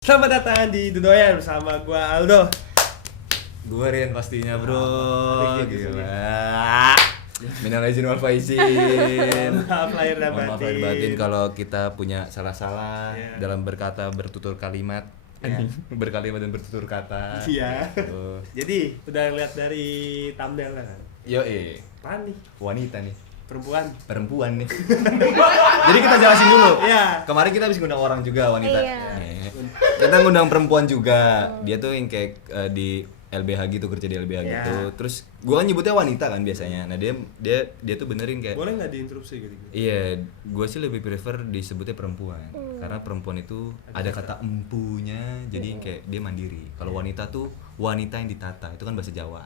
Selamat datang di Dudoyan bersama gua Aldo. Gua Rian pastinya bro. Gitu, Gila. Minal aizin wal faizin. Maaf lahir dan Mohon maaf lahir batin batin. kalau kita punya salah-salah dalam berkata bertutur kalimat. Iya. Berkalimat dan bertutur kata. Iya. Gitu. Jadi udah lihat dari thumbnail kan? Yo Apaan nih? wanita nih. Perempuan Perempuan nih. Jadi kita jelasin dulu. Iya. Kemarin kita habis ngundang orang juga wanita. Iya. Nih. Kita ngundang perempuan juga. Dia tuh yang kayak di LBH gitu, kerja di LBH Iya. gitu. Terus gua kan nyebutnya wanita kan biasanya. Nah, dia tuh benerin kayak Boleh nggak diinterupsi gitu? iya, gue sih lebih prefer disebutnya perempuan. Karena perempuan itu ada kata empunya, jadi kayak dia mandiri. Kalau wanita tuh wanita yang ditata, itu kan bahasa Jawa.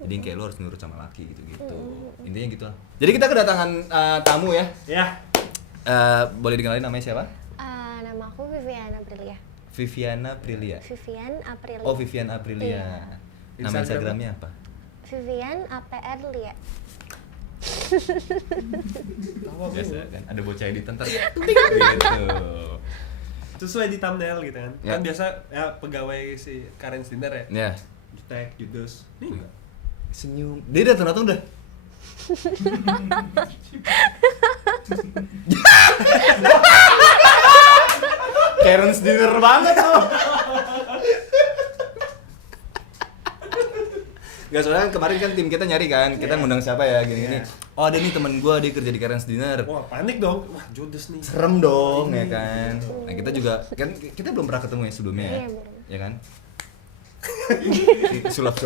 Jadi kayak lo harus nurut sama laki gitu-gitu. Intinya gitu lah. Jadi kita kedatangan tamu ya. Ya. Boleh dikenalin namanya siapa? Nama aku Vivian Aprilia. Viviana Aprilia. Vivian Aprilia. Oh, Vivian Aprilia. Iya. Nama Instagramnya apa? Vivian Aprilia. Biasa kan, ada bocah editan ntar gitu. Sesuai di thumbnail gitu kan? Ya. Kan biasa ya pegawai si Karen Stinder ya. Ya, Jutek, Judos. Nih enggak? senyum. Dia datang udah. Karen dinner banget tuh. Gak, soalnya kan kemarin kan tim kita nyari kan, kita ngundang siapa ya gini-gini. Oh, ada nih temen gue, dia kerja di Karen's Dinner. Wah, panik dong. Wah, Judos nih. Serem dong ya kan. Nah, kita juga kan kita belum pernah ketemu ya sebelumnya ya. Iya, belum. Ya kan? sulap.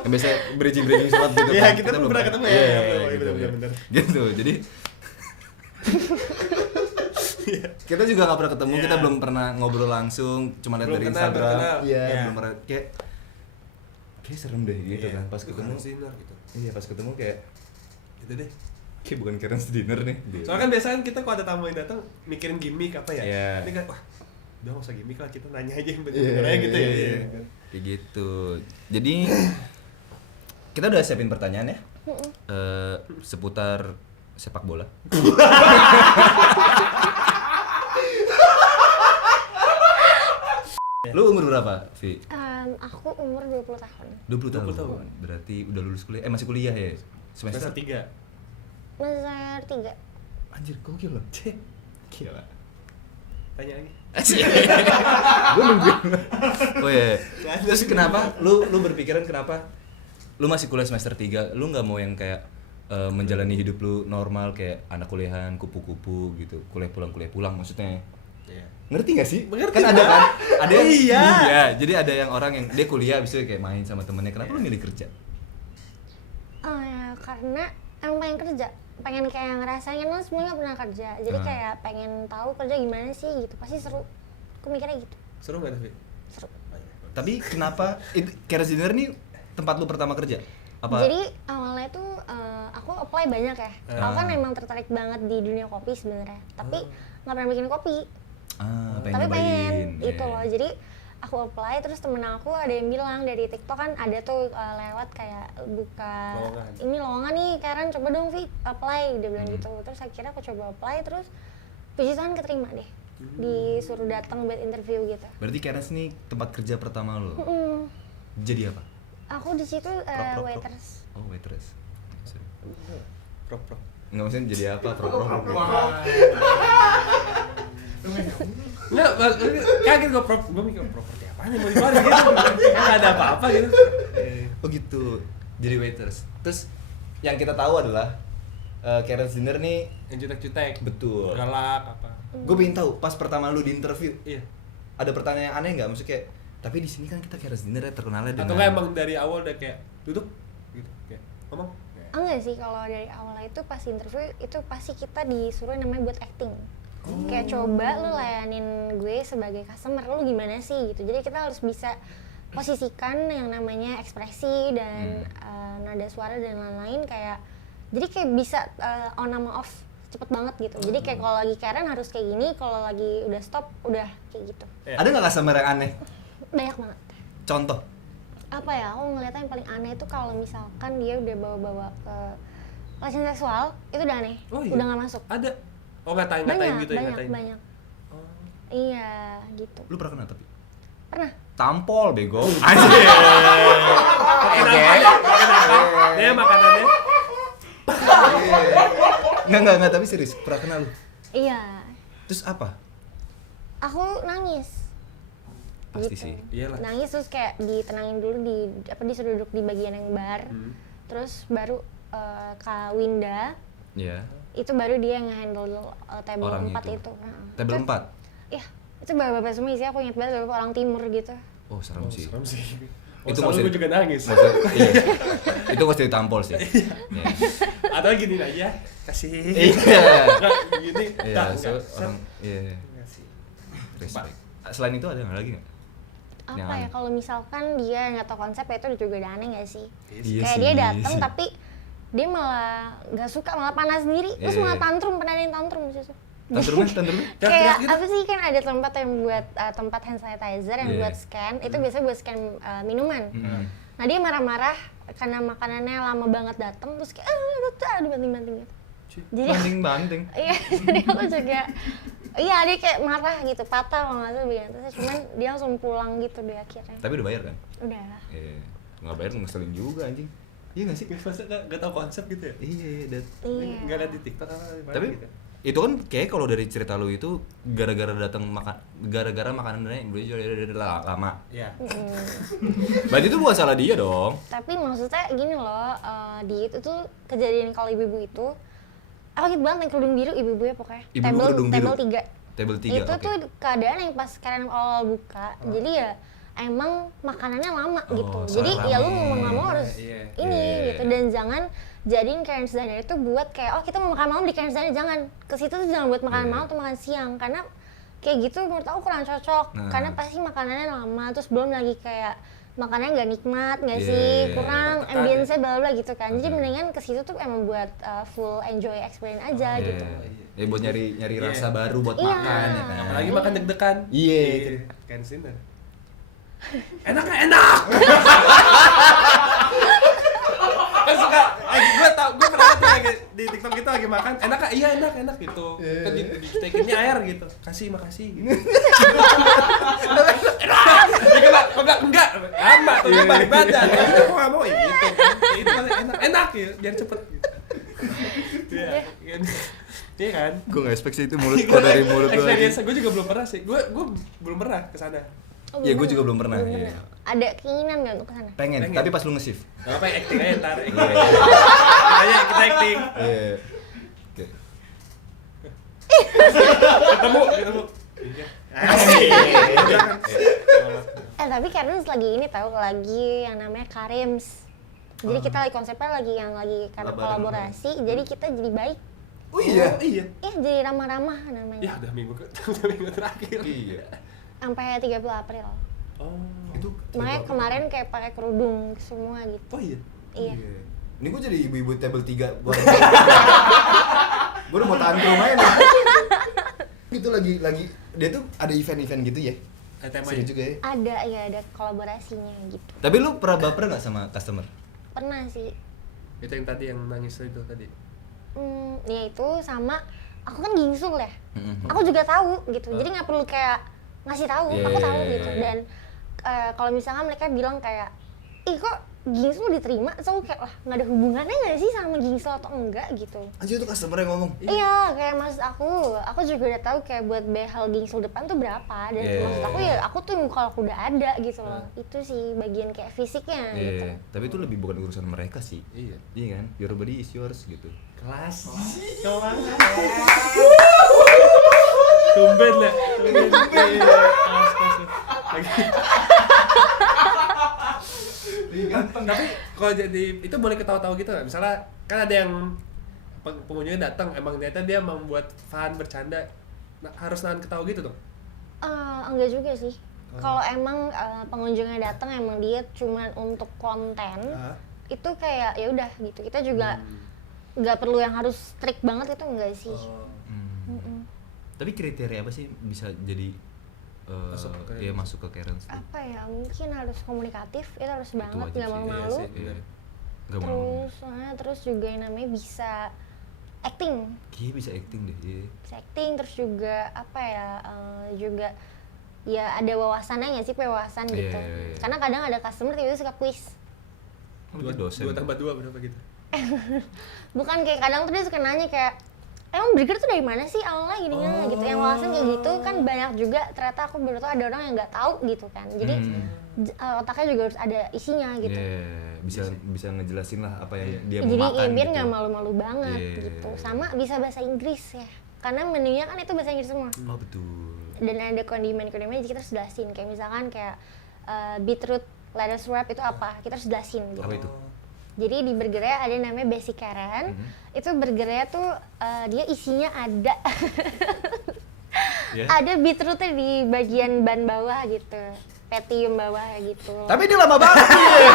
Yang biasa bridging sulap gitu Iya, kan. kita belum pernah ketemu ya. Iya, Iya, gitu, bener. gitu. Jadi kita juga gak pernah ketemu, Iya. kita belum pernah ngobrol langsung, cuma lihat Belum dari kenal, Instagram. belum kenal. Iya, Iya. belum pernah kayak serem deh gitu Iya. kan. Pas ketemu Karen Stinder gitu. iya, pas ketemu kayak Gitu deh. kayak bukan Karen's Dinner nih. Soalnya kan biasanya kita kalau ada tamu yang datang mikirin gimmick apa ya. Iya. Ini kan wah, udah nggak usah gimmick lah, kita nanya aja yang Iya, bener-bener aja gitu ya. iya. Kayak gitu. Jadi kita udah siapin pertanyaan ya. Seputar sepak bola. Lu umur berapa, Vi? Aku umur 20 tahun. 20 tahun. 20 tahun. Berarti udah lulus kuliah. Masih kuliah ya? Semester 3. Semester 3. Anjir, gokil loh. Gila. Tanya lagi. Gue nungguin. Oh iya. Terus kenapa lu berpikiran kenapa lu masih kuliah semester 3, lu nggak mau yang kayak menjalani hidup lu normal kayak anak kuliahan kupu-kupu gitu, kuliah pulang maksudnya. Iya. Ngerti gak sih? Mengerti, Kan ada Pak. kan? Ada yang Iya. Iya, jadi ada yang orang yang dia kuliah bisa kayak main sama temennya. Kenapa lu milih kerja? Karena emang pengen kerja, pengen kayak ngerasain kan semuanya pernah kerja, jadi kayak pengen tahu kerja gimana sih gitu, pasti seru. Aku mikirnya gitu, Seru nggak tapi? seru. Tapi kenapa Karen's Dinner nih tempat lu pertama kerja? Apa? Jadi awalnya tuh aku apply banyak ya. Aku kan emang tertarik banget di dunia kopi sebenarnya, tapi nggak pernah bikin kopi. Tapi pengen nyobain. itu loh. Jadi aku apply, terus temen aku ada yang bilang dari TikTok kan ada tuh lewat kayak buka Lowongan. ini lowongan nih Karen, coba dong Vi apply, dia bilang gitu. Terus akhirnya aku coba apply, terus puji Tuhan keterima deh, disuruh datang buat interview gitu. Berarti Karen's nih tempat kerja pertama lu. Jadi apa? Aku di situ Prop. waiters. Oh, waitress. Prop. Nggak maksudnya jadi apa? Prop. Nggak, kaget gue prop. Gue mikir properti apa nih mau dibalas gitu. Nggak ada apa-apa gitu. Oh gitu. Jadi waiters. Terus yang kita tahu adalah Karen's Dinner nih Yang jutek-jutek. betul. Galak apa. Gue pengen tahu pas pertama lu di interview Iya. ada pertanyaan yang aneh nggak? Maksudnya kayak tapi di sini kan kita Karen's Dinner ya terkenalnya dengan Atau nggak emang dari awal udah kayak duduk gitu kayak ngomong. Enggak sih, kalau dari awal itu pas interview itu pasti kita disuruh namanya buat acting. Kayak coba lu layanin gue sebagai customer, lu gimana sih gitu. Jadi kita harus bisa posisikan yang namanya ekspresi dan nada suara dan lain-lain kayak. Jadi kayak bisa on sama off cepet banget gitu. Jadi kayak kalau lagi Karen harus kayak gini, kalau lagi udah stop udah kayak gitu. Ada nggak customer yang aneh? Banyak banget. Contoh. Apa ya, aku ngeliatnya yang paling aneh itu kalau misalkan dia udah bawa-bawa ke pelecehan seksual, itu udah aneh. Oh iya? Udah nggak masuk. Ada. Oh, ngatain gitu ya, banyak ngatain. banyak Oh. iya gitu. Lu pernah kena tapi? Pernah. Tampol bego. Anjir. Pakai apa? Dia makanannya. Enggak, tapi serius, pernah kena lu? Iya, Terus apa? aku nangis. Pasti sih. Iyalah. Nangis terus kayak ditenangin dulu, disuruh duduk di bagian yang bar. Terus baru Kak Winda Iya. itu baru dia yang handle table Orang 4 itu. itu. Table 4. Iya, itu bapak-bapak semua sih, aku ingat banget bapak orang timur gitu. Oh, serem sih. Serem sih. Itu Itu mesti- gue juga nangis. Iya. Itu pasti ditampol sih. Iya. Atau gini aja, kasih. Iya. Nggak, gini. Iya, nggak, so set. orang iya, Kasih. respect. Selain itu ada nggak lagi nggak? Yang Apa ya, aneh. kalau misalkan dia nggak tahu konsep ya itu juga udah aneh nggak sih? Iya Kayak sih, dia iya datang sih. tapi dia malah nggak suka, malah panas sendiri, terus Iya. malah tantrum, pernah ada yang tantrum gitu. Tantrumnya? Kayak gitu. apa sih, kan ada tempat yang buat tempat hand sanitizer yang Iya. buat scan, itu biasanya buat scan minuman. Nah dia marah-marah karena makanannya lama banget datang, terus kayak aduh banting-banting gitu. Jadi Banting. iya, jadi aku juga iya, dia kayak marah gitu, patah kalau nggak salah bagian atasnya, cuman dia langsung pulang gitu deh akhirnya. Tapi udah bayar kan? Udah. Iya. Nggak bayar ngeselin juga anjing. Iya nggak sih? Masa nggak tahu konsep gitu ya? Iya, Iya. Nggak lihat di TikTok apa di mana Tapi gitu. itu kan kayak kalau dari cerita lu itu gara-gara gara-gara makanannya lama. Iya. Berarti itu bukan salah dia dong. Tapi maksudnya gini loh, di itu tuh kejadian kalau ibu-ibu itu, aku inget banget yang kerudung biru ibu-ibunya pokoknya. Ibu-ibu kerudung biru. Table 3. Table 3. Itu tuh keadaan yang pas kalian awal buka, jadi ya emang makanannya lama gitu. Jadi soalnya ya lu rame. mau nggak mau harus Iya. ini Iya. gitu, dan jangan jadiin Karen's Diner itu buat kayak kita mau makan malam di Karen's Diner, jangan ke situ tuh, jangan buat makan Iya. malam atau makan siang, karena kayak gitu menurut aku kurang cocok. Nah. Karena pasti makanannya lama, terus belum lagi kayak makanannya nggak nikmat nggak Iya. sih, kurang Tertekan ambience-nya bla bla gitu kan. Jadi Oke. mendingan ke situ tuh emang buat full enjoy experience aja gitu. Ya buat nyari Iya. rasa baru buat Iya. makan ya kan. Apalagi makan deg-degan. Iya. Kan Dinner. Enak nggak enak? Kan suka, gue pernah liat lagi di TikTok gitu lagi makan, enak nggak? Iya enak gitu. Kan ditekinnya air gitu, makasih gitu. Enak. Dia bilang enggak, lama tuh dia balik badan. Itu aku nggak mau gitu. Itu paling enak ya, biar cepet. Gitu. Iya, kan? Iya kan? Gue nggak expect sih itu mulut kok dari mulut gue. Experience gue juga belum pernah sih. Gue belum pernah kesana. Oh, Iya, gue belum juga belum pernah, Belum iya. Ada keinginan nggak untuk kesana? Pengen, Pengen. tapi pas lu nge-shift. Gak apa-apa, acting aja ntar. Iya. Kita acting. Iya. Oke. Ketemu. Tapi Karen's lagi ini tahu, lagi yang namanya Karems. Jadi kita lagi konsepnya lagi karena Lebaran. kolaborasi, jadi kita jadi baik. Oh iya. Iya. Iya, jadi ramah-ramah namanya. Ya udah minggu terakhir. Iya. Sampai 30 April. Oh. Itu Makanya kemarin kayak pakai kerudung semua gitu. Oh iya. Iya. Ini gue jadi ibu-ibu table 3 buat. Gue udah mau tantrum aja nih. Itu lagi dia tuh ada event-event gitu ya. Ada Seru temanya. juga ya. Ada kolaborasinya gitu. Tapi lu pernah baper nggak sama customer? Pernah sih. Itu yang tadi yang nangis itu tadi. Ya itu sama aku kan gingsul ya. Mm-hmm. Aku juga tahu gitu. Jadi nggak perlu kayak ngasih tahu, Iya, aku tahu iya, gitu. iya. Dan kalau misalnya mereka bilang kayak, ih kok gingsul diterima, so aku kayak lah nggak ada hubungannya nggak sih sama gingsul atau enggak gitu. Anjir itu customer yang ngomong. Iya, kayak maksud aku juga udah tahu kayak buat behel gingsul depan tuh berapa, dan Iya. maksud aku ya aku tuh kalau aku udah ada gitu loh. Itu sih bagian kayak fisiknya gitu. Iya, tapi itu lebih bukan urusan mereka sih. Iya. Iya kan? Your body is yours gitu. Kelas. Tumben lah. Kelas. Lagi. Tapi kalau jadi itu boleh ketawa-tawa gitu nggak? Misalnya kan ada yang pengunjungnya datang, emang ternyata dia membuat fun bercanda, harus nahan ketawa gitu dong? Enggak juga sih. Kalau emang pengunjungnya datang emang dia cuman untuk konten, itu kayak ya udah gitu. Kita juga nggak perlu yang harus strict banget, itu enggak sih. Tapi kriteria apa sih bisa jadi Masuk ke Karen's? masuk ke Karen's tuh? Apa ya, mungkin harus komunikatif, itu harus banget, wajib nggak sih. mau Iya malu. sih. Iya. Gak mau. Terus juga yang namanya bisa acting. Iya bisa acting deh. Iya. Bisa acting, terus juga apa ya, juga ya ada wawasannya nggak sih, wawasan Iya, gitu. iya, iya. Karena kadang ada customer tiba-tiba suka kuis. Dia dosen. 2 tambah 2 berapa gitu? Bukan, kayak kadang tuh dia suka nanya kayak, emang burger tuh dari mana sih awalnya gini-gini gitu. Yang wawasan kayak gitu kan banyak juga, ternyata aku baru tau ada orang yang nggak tahu gitu kan. Jadi otaknya juga harus ada isinya gitu. Iya, bisa ngejelasin lah apa yang dia Jadi mau makan biar gitu. nggak malu-malu banget Iya. gitu. Sama bisa bahasa Inggris ya, karena menunya kan itu bahasa Inggris semua. Oh betul. Dan ada kondimen-kondimen kita harus jelasin, kayak misalkan kayak beetroot lettuce wrap itu apa, kita harus jelasin gitu. Apa itu? Jadi di burgernya ada namanya basic Karen. Itu burgernya tuh dia isinya ada Ya. ada beetrootnya di bagian ban bawah gitu, petium bawah gitu. Tapi ini lama banget nih.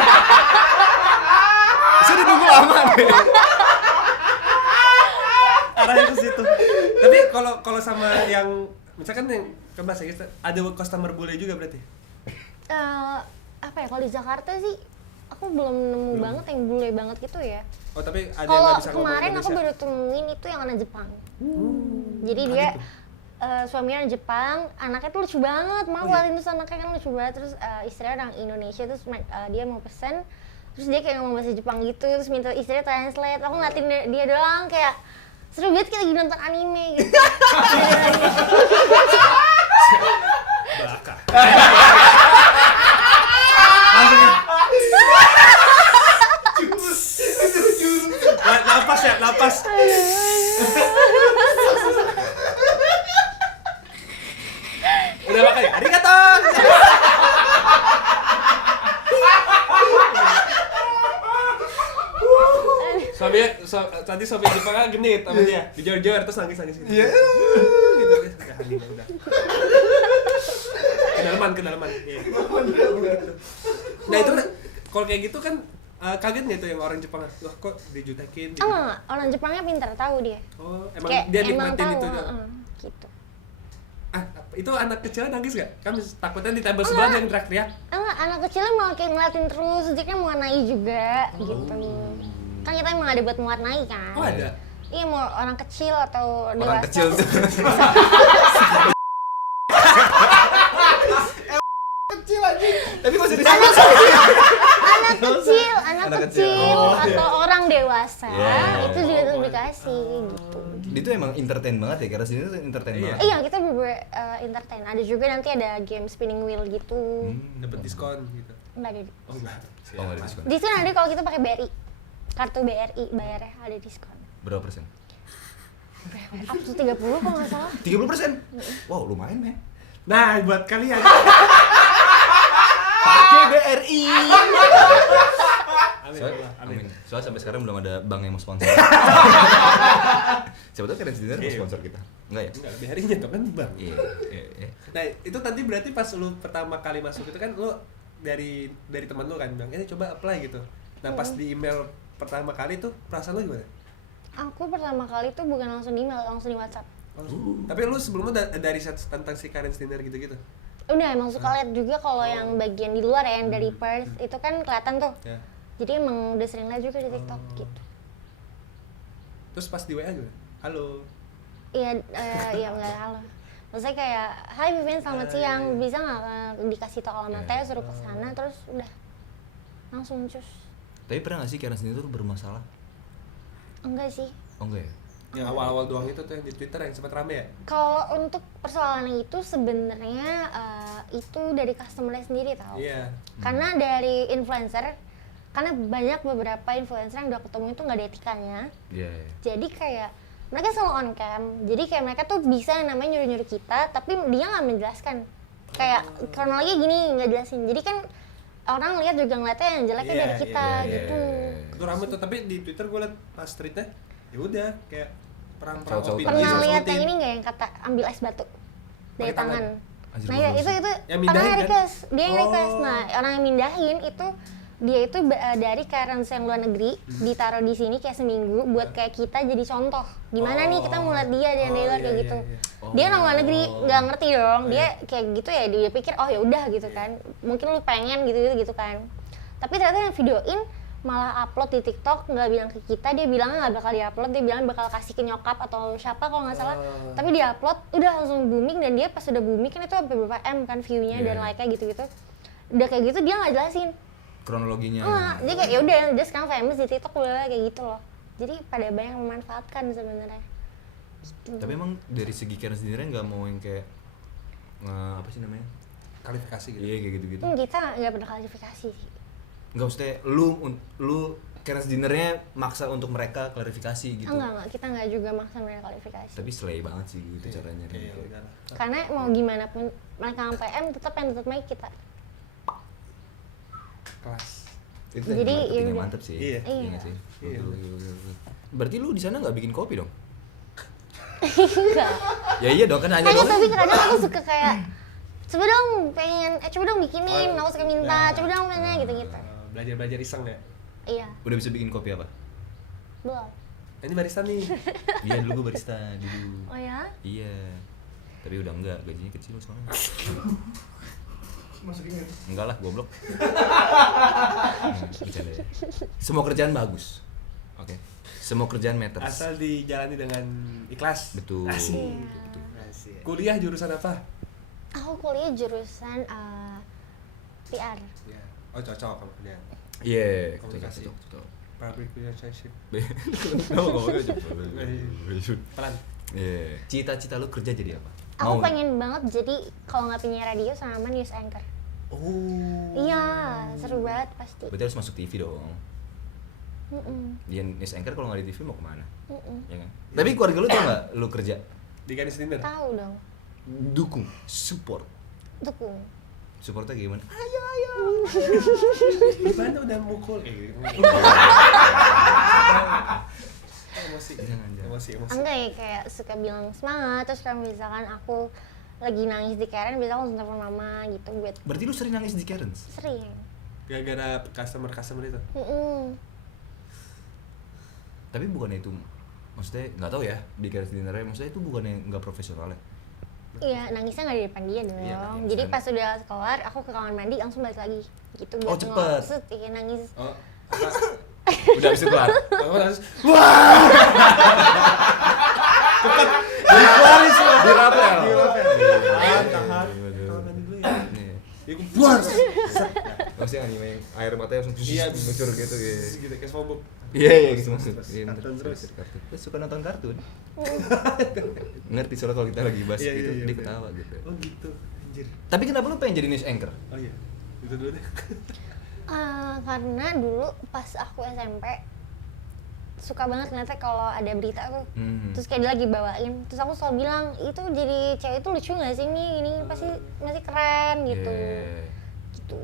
Saya ditunggu lama nih. Arahnya ke situ. Tapi kalau sama yang misalkan yang ke bahasa Inggris ada customer bule juga berarti. Apa ya, kalau di Jakarta sih aku belum nemu banget yang bule banget gitu ya. Oh, tapi ada yang Kalau nggak bisa ngomong kemarin aku Indonesia. baru temuin itu yang anak Jepang. Jadi dia suaminya orang Jepang, anaknya tuh lucu banget, mawar itu anaknya kan lucu banget. Terus istrinya orang Indonesia, terus dia mau pesen, terus dia kayak ngomong bahasa Jepang gitu, terus minta istrinya translate. Aku ngeliatin dia doang kayak seru banget, kita lagi nonton anime gitu. Baka. Napas ya, napas. Udah pakai. Arigato. Tadi sobi Jepang genit sama dia. Dijor-jor terus nangis-nangis gitu. Iya. Gitu udah anime udah. Kedalaman. Iya. Nah, itu kalau kayak gitu kan kaget nggak tuh yang orang Jepang? Wah, kok dijutekin gitu. Enggak, orang Jepangnya pintar, tahu dia. Oh, emang Kayak dia emang nikmatin tahu, itu. gitu. Itu anak kecil nangis nggak? Kan takutnya di table sebelah ada yang teriak-teriak. Enggak, anak kecilnya malah kayak ngeliatin terus, sejiknya mewarnai juga gitu. Kan kita emang ada buat mewarnai kan. Oh, ada. Iya, mau orang kecil atau dewasa. Orang kecil tuh. Kecil aja. Tapi kok jadi anak kecil atau orang dewasa, Yeah. itu juga tuh dikasih gitu. Itu emang entertain banget ya, karena sini tuh entertain Iya. banget. Iya, kita entertain. Ada juga nanti ada game spinning wheel gitu. Dapat diskon gitu. Enggak ada. Oh, enggak. Oh, nggak ada diskon. Diskon ada kalau kita pakai BRI. Kartu BRI bayarnya ada diskon. Berapa persen? Up to 30 kalau nggak salah. 30%? Wow, lumayan men. Nah, buat kalian. Pakai BRI. Amin. Soalnya sampai sekarang belum ada bank yang mau sponsor. Siapa tahu Karen Dinner mau sponsor kita. Enggak ya? Enggak, BRI-nya tuh kan bang. Iya. Nah, itu tadi berarti pas lu pertama kali masuk itu kan lu dari teman lu kan bilang, "Ini coba apply" gitu. Nah, pas di email pertama kali tuh perasaan lu gimana? Aku pertama kali tuh bukan langsung di email, langsung di WhatsApp. Tapi lu sebelumnya ada riset tentang si Karen Dinner gitu-gitu? Udah, emang suka lihat juga kalau yang bagian di luar ya, yang dari Perth itu kan kelihatan tuh. Ya. Jadi emang udah sering lihat juga di TikTok gitu. Terus pas di WA juga, halo. Iya, iya enggak halo. Maksudnya kayak, "Hai Vivian, selamat siang. Bisa nggak dikasih tau alamatnya, suruh ke sana." Terus udah langsung cus. Tapi pernah nggak sih Karen sendiri tuh bermasalah? Enggak sih. Oh enggak ya? Yang awal-awal doang itu tuh yang di Twitter yang sempat rame ya? Kalau untuk persoalan itu sebenarnya itu dari customer sendiri tau. Iya. Karena dari influencer, karena banyak beberapa influencer yang udah ketemu itu nggak ada etikanya. Iya. Jadi kayak mereka selalu on cam, jadi kayak mereka tuh bisa namanya nyuruh-nyuruh kita, tapi dia nggak menjelaskan. Kayak kronologi gini nggak jelasin. Jadi kan orang lihat juga ngeliatnya yang jeleknya Iya, dari kita iya, gitu. Itu rame tuh, tapi di Twitter gue liat pas tweetnya, ya udah kayak perang-perang Cowok-cowok opini. Pernah Iya, lihat sautin. yang ini nggak yang kata ambil es batu dari Pakai tangan. tangan? Anjir, Nah ya, bagus. itu Yang orang mindahin yang kan? request, dia yang Oh. request. Nah orang yang mindahin itu dia itu dari currency yang luar negeri ditaruh di sini kayak seminggu buat kayak kita jadi contoh. Gimana nih kita mau lihat dia dari luar kayak iya, gitu. iya. Dia orang luar negeri nggak ngerti dong. Oh, Dia kayak gitu ya, dia pikir oh ya udah gitu kan. Mungkin lu pengen gitu kan. Tapi ternyata yang videoin malah upload di TikTok, nggak bilang ke kita, dia bilangnya nggak bakal diupload, dia bilang bakal kasih ke nyokap atau siapa kalau nggak salah, tapi dia upload udah langsung booming, dan dia pas udah booming kan itu sampai berapa M kan view-nya dan like-nya gitu-gitu, udah kayak gitu dia nggak jelasin kronologinya. dia kayak ya udah dia sekarang famous di TikTok udah kayak gitu loh, jadi pada banyak memanfaatkan sebenarnya. Tapi emang dari segi Karen sendiri nggak mau yang kayak apa sih namanya? Kualifikasi gitu. Iya kayak gitu-gitu. Kita nggak pernah klarifikasi sih. Nggak, maksudnya lu Karen dinnernya maksa untuk mereka klarifikasi gitu. Enggak, kita nggak juga maksa mereka klarifikasi. Tapi slay banget sih gitu caranya. Iya, udah lah. Karena mau gimana pun mereka sampai M tetap yang tetap baik kita. Kelas. Itu Jadi, marketingnya yaudah. mantep sih. Iya. nggak sih? Iya. Betul. Berarti lu di sana nggak bikin kopi dong? Enggak. Ya iya dong, kan hanya Hanya dong. tapi kadang aku suka kayak coba dong pengen, coba dong bikinin, aku suka minta, coba dong pengen gitu-gitu. Belajar iseng ya. Iya, Udah bisa bikin kopi apa? belum. Ini barista nih. Iya dulu gue barista dulu. Oh ya? Iya. Tapi udah enggak, gajinya kecil soalnya. Masukin gitu. Enggak lah, goblok. Bercanda ya. Semua kerjaan bagus. Oke. Semua kerjaan matters. Asal dijalani dengan ikhlas. Betul. Asik. Betul. Asik. Kuliah jurusan apa? Aku kuliah jurusan PR. Ya. Oh cocok kamu kuliah. Iya, Komunikasi. cocok. Public relationship. Kenapa ngomongnya coba? Pelan. Iya. Cita-cita lu kerja jadi apa? Aku pengen banget jadi kalau nggak penyiar radio sama news anchor. Oh. Iya, seru banget pasti. Berarti harus masuk TV dong. Dia news anchor kalau nggak di TV mau kemana? Ya kan? Tapi keluarga lu tau nggak lu kerja? Di Ganis Dinner. Tahu dong, Dukung, support. dukung. Supportnya gimana? Gimana udah mukul gitu. Emosi. Jangan. Emosi. Enggak ya, kayak suka bilang semangat, terus kalau misalkan aku lagi nangis di Karen, bisa langsung telepon mama gitu buat Berarti lu sering nangis di Karen's? sering. Gara-gara customer itu. Tapi bukannya itu, maksudnya nggak tahu ya di Karen's dinnernya, maksudnya itu bukannya nggak profesional ya? Iya, nangisnya nggak di depan dia dong. Iya, Jadi kan. pas udah kelar, aku ke kamar mandi langsung balik lagi. Gitu Oh, cepet. Iya, nangis. Oh. Udah habis itu kelar. Kamu harus cepet dikeluarin semua Di rapel. Tahan mandi dulu ya. Nih. Ya aku buar. Maksudnya anime yang air matanya langsung Iya, muncul gitu ya. Gitu kayak SpongeBob. Iya gitu maksud. Terus, Iya, kartun terus. Kartun. Terus suka nonton kartun. Ngerti soalnya kalau kita lagi bahas Iya, gitu iya, dia iya. ketawa gitu. Oh gitu, anjir. Tapi kenapa lu pengen jadi news anchor? Oh iya, itu dulu deh. Karena dulu pas aku SMP suka banget ngeliatnya kalau ada berita tuh, terus kayak dia lagi bawain, terus aku selalu bilang itu jadi cewek itu lucu nggak sih nih, ini pasti masih keren gitu. Yeah. Gitu.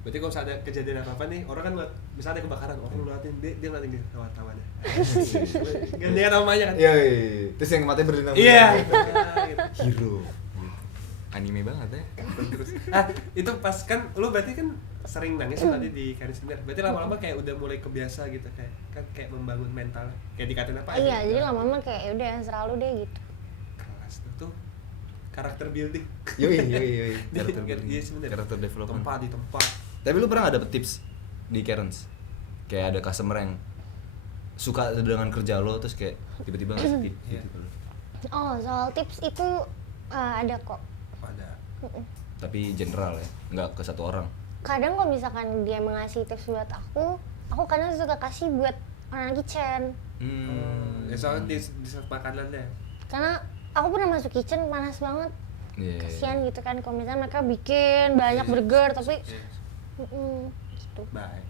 Berarti kalau misalnya ada kejadian apa-apa nih, orang kan ngeliat, misalnya ada kebakaran, orang ngeliatin, dia ngeliatin dia tawa-tawa deh. Gantian namanya kan? Iya, terus yang matanya berdendam. Iya. Hero. Anime banget ya. Terus, itu pas kan, lu berarti kan sering nangis tadi di Karis Dinner. Berarti lama-lama kayak udah mulai kebiasa gitu, kayak membangun mental. Kayak dikatain apa aja. Iya, jadi lama-lama kayak ya udah selalu deh gitu. Kelas tuh karakter building. Yoi. Iya sebenarnya. Karakter development. Tempat di tempat. Tapi lu pernah nggak dapet tips di Karen's? Kayak ada customer yang suka dengan kerja lo terus kayak tiba-tiba ngasih tip Iya. gitu. Oh, soal tips itu ada kok. Ada. Tapi general ya, nggak ke satu orang. Kadang kalau misalkan dia mengasih tips buat aku kadang suka kasih buat orang kitchen. Ya soalnya di serve makanannya. Karena aku pernah masuk kitchen panas banget. Iya. Kasian gitu kan kalau misalnya mereka bikin banyak burger tapi gitu. Baik.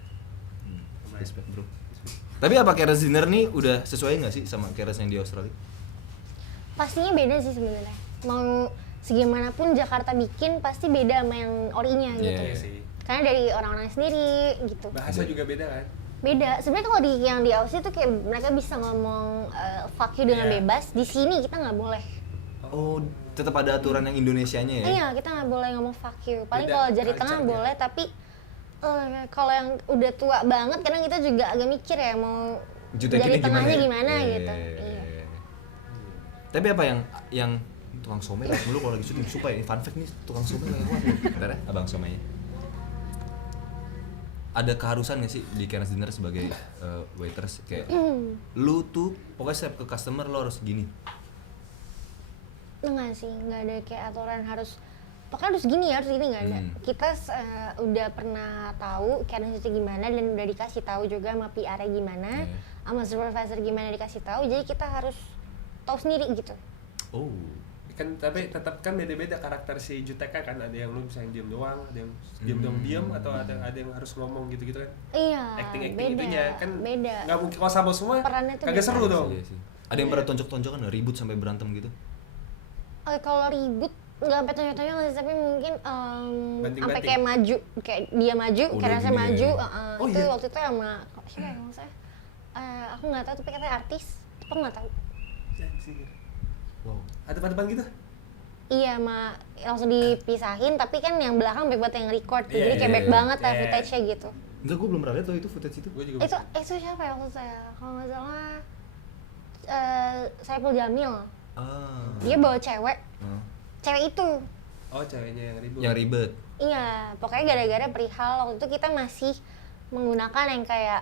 Respect bro. Tapi apa Karen's dinner nih udah sesuai nggak sih sama Karen's yang di Australia? Pastinya beda sih sebenarnya. Mau segimanapun Jakarta bikin pasti beda sama yang orinya gitu. Iya sih. Karena dari orang-orang sendiri gitu. Bahasa juga beda kan? Beda. Sebenarnya kalau di yang di Aussie tuh kayak mereka bisa ngomong fuck you dengan Iya. bebas. Di sini kita nggak boleh. Oh, tetap ada aturan yang Indonesianya ya? Iya, kita nggak boleh ngomong fuck you. Paling Beda kalau jari tengah culture-nya. boleh, tapi kalau yang udah tua banget, kadang kita juga agak mikir ya mau Jutekinnya jari tengahnya ya? gimana Iya. gitu. Iya. Tapi apa yang tukang somai lah dulu kalau lagi syuting supaya ini fun fact nih tukang somai lewat. Bentar ya, abang somainya. ada keharusan nggak sih di Karen's Dinner sebagai waiters kayak lu tuh pokoknya setiap ke customer lo harus gini? Enggak sih, nggak ada kayak aturan harus pokoknya harus gini ya, harus gini, nggak ada. Kita udah pernah tahu Karen's itu gimana dan udah dikasih tahu juga sama PR-nya gimana, sama supervisor gimana dikasih tahu, jadi kita harus tahu sendiri gitu. Oh. Kan tapi tetap kan beda-beda karakter si Juteka kan, ada yang lu bisa yang diem doang, ada yang diem atau ada yang harus ngomong gitu-gitu kan. Iya, Acting beda, itunya kan beda. nggak mungkin kalau sama semua Perannya tuh kagak beda. seru dong. Iya sih. Ada yang pernah tonjok-tonjokan nggak? Ribut sampai berantem gitu? Kalau ribut nggak sampai tonjok-tonjok sih, tapi mungkin Banting-banting. sampai kayak maju, kayak dia maju, Oh, karena udah saya gini maju. ya. Oh, Itu iya? waktu itu sama siapa ya kalau saya? Aku nggak tahu, tapi katanya artis, aku nggak tahu. Anjir. Wow. Adep-adepan gitu. Iya, langsung dipisahin, tapi kan yang belakang baik buat yang record, tuh. Iya, Jadi kayak iya, baik iya. banget lah Iya. footage-nya gitu. Enggak, gue belum pernah lihat tuh itu footage itu. Gue juga Itu siapa ya maksud saya? Kalau nggak salah Saipul Jamil. Ah. Dia bawa cewek, cewek itu. Oh, ceweknya yang ribut. Yang ribet. Iya, pokoknya gara-gara perihal waktu itu kita masih menggunakan yang kayak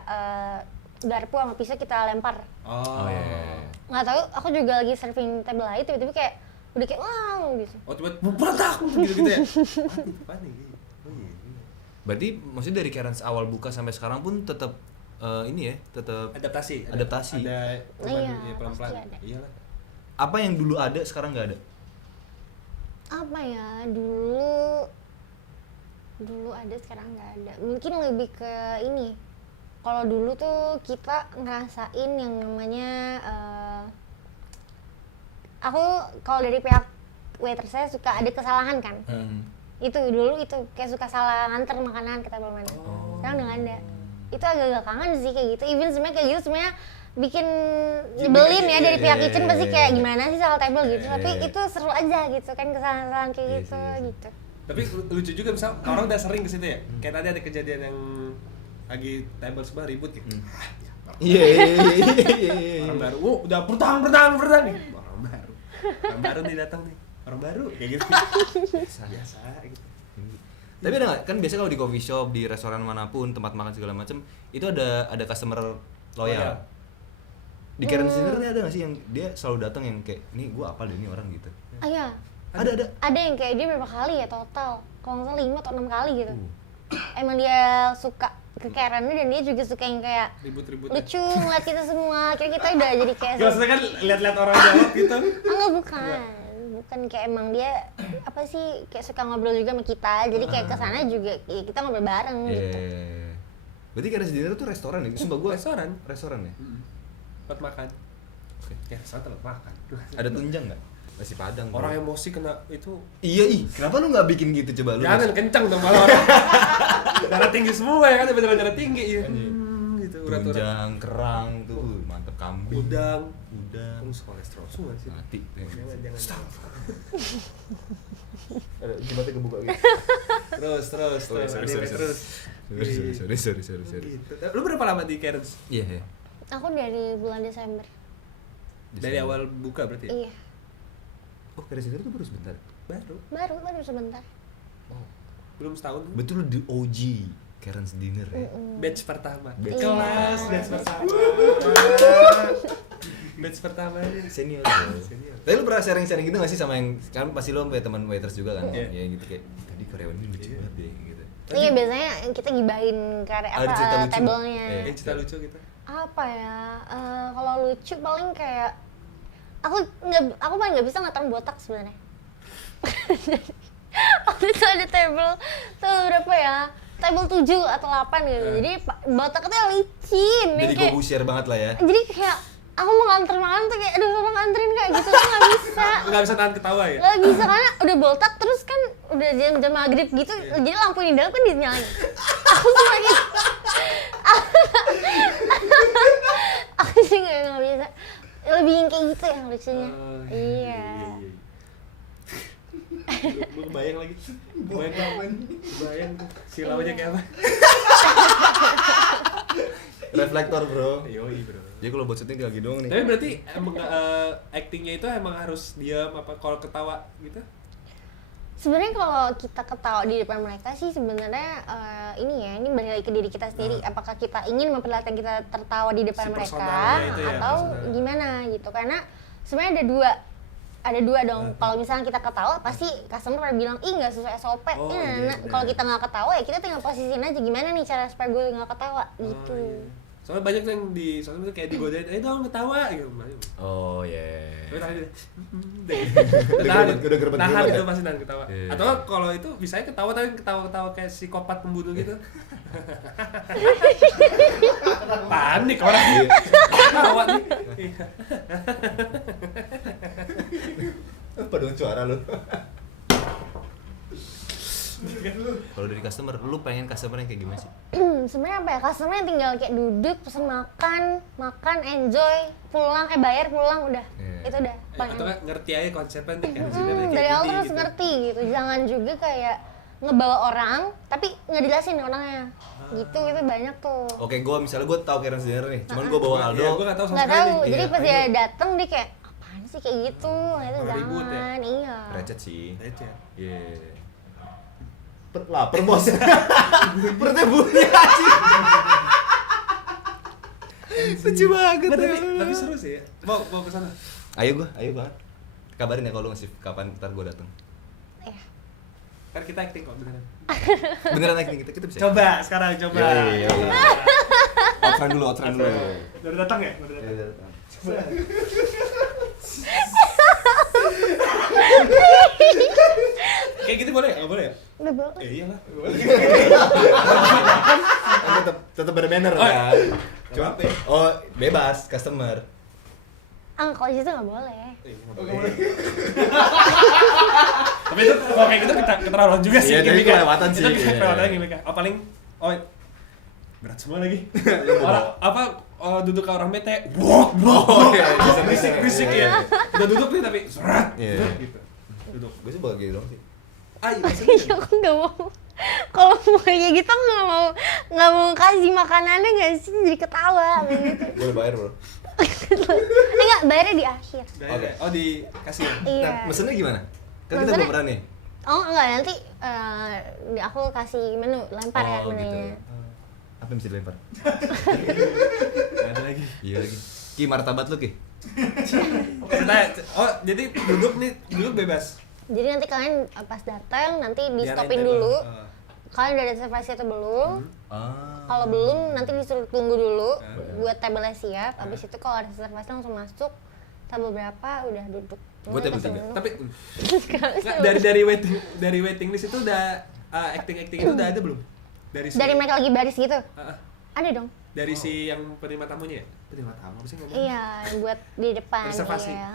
garpu sama pisau kita lempar. Oh, Oh, iya. Nggak tahu, aku juga lagi serving table lain, tiba-tiba kayak udah kayak wow gitu. Oh, tiba-tiba berantak gitu ya. Apaan nih? Oh iya. Berarti maksudnya dari Karen's awal buka sampai sekarang pun tetap ini ya, tetap Adaptasi. Adaptasi. Ada perubahan, Iya, ya, pelan-pelan. pasti ada. Iyalah. apa yang dulu ada sekarang nggak ada? Apa ya, dulu ada sekarang nggak ada. Mungkin lebih ke ini, kalau dulu tuh kita ngerasain yang namanya aku kalau dari pihak waiter saya suka ada kesalahan kan. Itu dulu itu kayak suka salah nganter makanan ke table mana. Sekarang udah nggak ada. Itu agak-agak kangen sih kayak gitu. Even sebenarnya kayak gitu sebenarnya bikin nyebelin ya dari pihak kitchen, pasti kayak gimana sih salah table gitu. Tapi itu seru aja gitu kan, kesalahan-kesalahan kayak Iya gitu sih. gitu. Tapi lucu juga misal orang udah sering ke situ ya. Kayak tadi ada kejadian yang lagi table sebelah ribut gitu. Iya. Orang baru, udah bertahan nih. Orang baru nih datang nih. Orang baru kayak gitu. Biasa gitu. Tapi ada nggak? Kan biasa kalau di coffee shop, di restoran manapun, tempat makan segala macam, itu ada customer loyal. Di Karen's Dinner ada nggak sih yang dia selalu datang yang kayak, ini gue apal deh ini orang gitu? Iya. Ada. Ada yang kayak dia berapa kali ya total? Kalau nggak salah 5 atau 6 kali gitu. Emang dia suka ke Karen dan dia juga suka yang kayak Ribut-ribut. lucu ngeliat kita semua. Kira kita udah jadi kayak Ya, maksudnya kan lihat-lihat orang jawab gitu. enggak, bukan kayak emang dia apa sih kayak suka ngobrol juga sama kita. Jadi kayak kesana juga ya kita ngobrol bareng gitu. Berarti Karen's Dinner tuh restoran ya? Sumpah gue Restoran. ya? Buat makan. Oke. Ya, restoran tempat makan. Ada tunjang nggak? Nasi padang. Orang bro. emosi kena itu Iya, kenapa lu nggak bikin gitu coba lu? jangan kencang dong malah orang. Darah tinggi semua ya kan, beneran darah tinggi ya. Gitu, urat-urat. Tunjang, kerang tuh, mantep kambing. Udang. Kolesterol Kolesterol semua sih. mati. Jangan. Jimatnya kebuka gitu. Terus. Sorry. Gitu. Lu berapa lama di Karen's? Iya. Aku dari bulan Desember. Dari awal buka berarti ya? Iya. Oh, Karen's Dinner tuh baru sebentar. Baru sebentar. Belum setahun. Betul di OG Karen's Dinner ya. Batch pertama. Batch Kelas pertama. batch pertama. Batch pertama ini. Senior bro. Senior. Tapi lu pernah sharing-sharing gitu gak sih sama yang, kan pasti lu punya teman waiters juga kan? Iya. Ya gitu kayak, tadi karyawan ini lucu banget deh gitu. Iya, biasanya kita gibahin Ada cerita lucu? tablenya. Iya. Cerita lucu gitu. Apa ya? Kalau lucu paling kayak aku paling nggak bisa ngatain botak sebenarnya. Waktu itu ada table tuh berapa ya? Table 7 atau 8 gitu. Jadi botaknya licin. Jadi kayak, Corbusier banget lah ya. jadi kayak aku mau nganter makanan tuh kayak aduh tolong anterin kayak gitu tuh nggak bisa. Nggak bisa tahan ketawa ya? Nggak bisa karena udah botak terus kan udah jam maghrib gitu, jadi lampu di dalam kan dinyalain. Aku tuh lagi, aku sih nggak bisa. Lebih yang kayak gitu yang lucunya. Iya. Gue kebayang lagi. Kebayang tuh. Silaunya kayak apa? Reflektor bro. Yoi bro. Jadi kalau buat syuting lagi doang nih. Tapi berarti emang actingnya itu emang harus diam apa kalau ketawa gitu? Sebenarnya kalau kita ketawa di depan mereka sih sebenarnya ini balik lagi ke diri kita sendiri. Apakah kita ingin memperlihatkan kita tertawa di depan Si mereka personalnya itu ya, atau personalnya. gimana gitu? Karena sebenarnya ada dua dong. Kalau misalnya kita ketawa pasti customer pada bilang ih nggak sesuai SOP. Oh, Nah, iya, kalau kita nggak ketawa ya kita tinggal posisiin aja gimana nih cara supaya gue nggak ketawa gitu. Iya. Soalnya banyak yang di sosmed tuh kayak digodain, dong ketawa gitu. Oh iya. Tapi tahan gitu. Udah gerbet Nahan ya? itu pasti nahan ketawa. Iya. Atau kalau itu bisanya ketawa tapi ketawa kayak psikopat pembunuh gitu. Panik orang. Ketawa nih. Apa dong suara lu? Kalau dari customer, lu pengen customer yang kayak gimana sih? Sebenarnya apa ya, customer yang tinggal kayak duduk pesen makan enjoy pulang bayar pulang udah. Iya. Itu udah paling Atau nggak ngerti aja konsepnya nih kayak sini kayak dari awal gini, terus gitu. ngerti gitu. Jangan juga kayak ngebawa orang tapi nggak dijelasin orangnya gitu. Itu banyak tuh. Oke, misalnya gue tahu Karen Sendiri nih, cuman gue bawa Aldo. Iya, gue nggak tahu sama Nggak sekali. tahu, jadi Iya, pas dia ayo. dateng dia kayak apaan sih kayak gitu. Nah, itu Oh, ribut ya? jangan. Iya. Recet sih. Recet. Iya. Lapar bos. Perutnya bunyi anjing. Lucu banget. Tapi seru sih ya. Mau ke sana. Ayo banget. Kabarin ya kalau lu ngasih kapan ntar gue datang. Ya. Kan kita acting kok beneran. Beneran acting kita bisa. Coba sekarang coba. Iya. Outran dulu. Baru datang ya? Baru datang. Kayak gitu boleh ya? Nggak boleh ya? Udah belum? Iyalah. Tetap bener-bener Oh, kan. Coba apa ya? Oh, bebas customer. Kalau situ nggak boleh. Tapi itu kalau kayak gitu kita keterlaluan juga sih. Iya, tapi gimmick-nya. kelewatan sih. Itu Iya. kelewatan gimmick. Paling berat semua lagi. Orang duduk ke orang bete. Brok. iya, Berisik iya, ya. Udah duduk nih tapi serat. Iya. Gitu. Duduk. Gue sih bakal gitu dong sih. Iya, aku nggak mau. Kalau mau kayak gitu nggak mau kasih makanannya nggak sih jadi ketawa gitu. Gue udah bayar bro. Enggak, bayarnya di akhir. Oke. Oh dikasih ya? Iya. Nah, mesennya gimana? Kan kita Mesennya- belum pernah nih. Oh enggak, nanti aku kasih menu lempar ya Oh gitu. menunya. Apa yang bisa dilempar? Nggak ada lagi. Iya lagi. Ki martabat lu Ki. Jadi duduk bebas. Jadi nanti kalian pas datang nanti di Biar stopin ente dulu. tuh. Kalian udah ada reservasi atau belum? Ah. Kalau belum nanti disuruh tunggu dulu Hmm. buat tabelnya siap. Abis itu kalau ada reservasi langsung masuk. Tabel berapa udah duduk. Gua table Kasih 3. menu. Tapi Sekarang nggak, dari waiting list itu udah acting itu udah ada belum? dari mereka lagi baris gitu. Ah, ah. Ada dong. Dari si yang penerima tamunya ya? Penerima tamu apa sih ngomong? Iya, buat di depan. Reservasi. Iya,